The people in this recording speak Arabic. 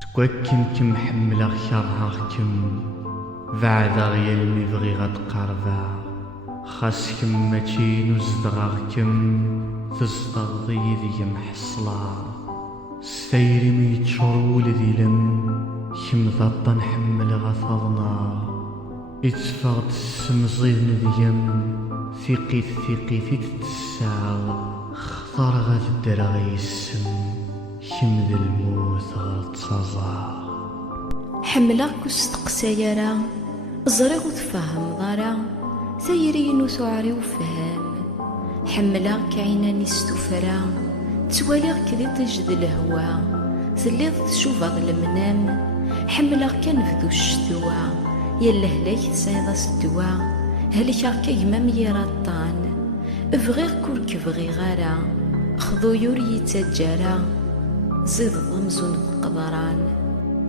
تكوكن كم حملغ كرهغ كم بعد يلمي بغي غد قربا خاص كم ماشي نزدغغ كم تصدغ ذي محصلا ستيري ميتشرول ذي لم كم ضد نحمل غثضنا اتفغد السمزيد نديم ثقي تتساغ خطر غد الدرغي السم كم ذي الموت غد تصزا حملك وستقسايرا زريغ وتفهم ضارا ثيري نسعري وفهم حملك عيناني استفرا تواليغ كذي تجد الهوى تليض تشوف المنام حملك كان فذو الشتوى يلا هلاك تسعيد الدوا هلك كيما ميراطان افغيغ كل كبغي غارا خذو يوري تجارا زيد ضمزون قدران